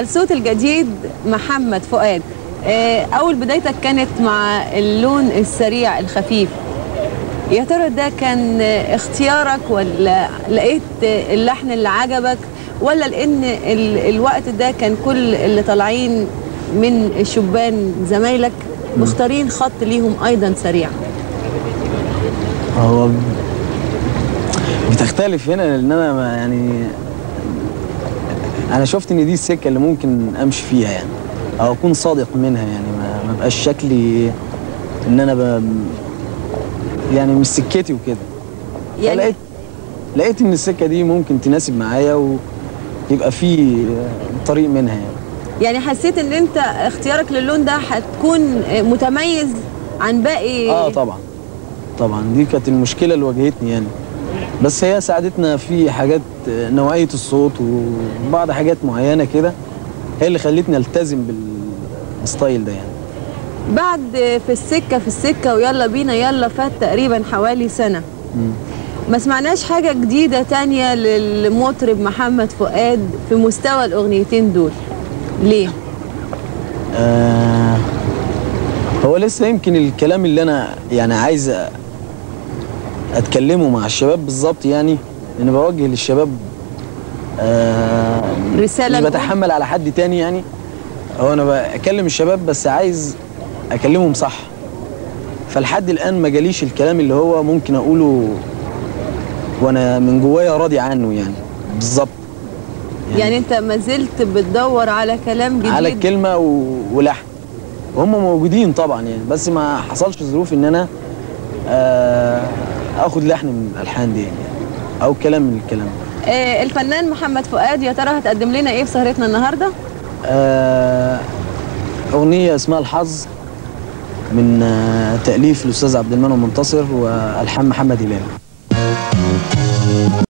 الصوت الجديد محمد فؤاد. أول بدايتك كانت مع اللون السريع الخفيف، يا ترى ده كان اختيارك ولا لقيت اللحن اللي عجبك، ولا لأن الوقت ده كان كل اللي طالعين من الشبان زمايلك مختارين خط ليهم أيضا سريع؟ هو بتختلف هنا، لأن أنا أنا شفت إن دي السكة اللي ممكن أمشي فيها يعني، أو أكون صادق منها يعني، ما بقاش شكلي إن أنا يعني مش سكتي وكده. يعني لقيت إن السكة دي ممكن تناسب معايا ويبقى في طريق منها يعني حسيت إن أنت اختيارك للون ده هتكون متميز عن باقي؟ طبعا دي كانت المشكلة اللي واجهتني يعني، بس هي ساعدتنا في حاجات، نوعية الصوت وبعض حاجات معينة كده هي اللي خلتني التزم بالستايل ده يعني. بعد في السكة ويلا بينا يلا فات تقريبا حوالي سنة، ما سمعناش حاجة جديدة تانية للمطرب محمد فؤاد في مستوى الأغنيتين دول، ليه؟ هو لسه يمكن الكلام اللي أنا يعني عايز أتكلمه مع الشباب بالظبط يعني، لأن بوجه للشباب رسالة، مش بتحمل على حد تاني يعني. هو أنا بكلم الشباب بس عايز أكلمهم صح، فلحد الآن ما جاليش الكلام اللي هو ممكن أقوله وأنا من جوايا راضي عنه يعني بالظبط. يعني أنت ما زلت بتدور على كلام جديد، على الكلمة ولحن، وهم موجودين طبعا يعني، بس ما حصلش ظروف إن أنا اخد لحن من الالحان دي يعني، او كلام من الكلام. الفنان محمد فؤاد، يا ترى هتقدم لنا ايه في سهرتنا النهارده؟ اغنيه اسمها الحظ من تاليف الاستاذ عبد المنعم منتصر والحان محمد هلال.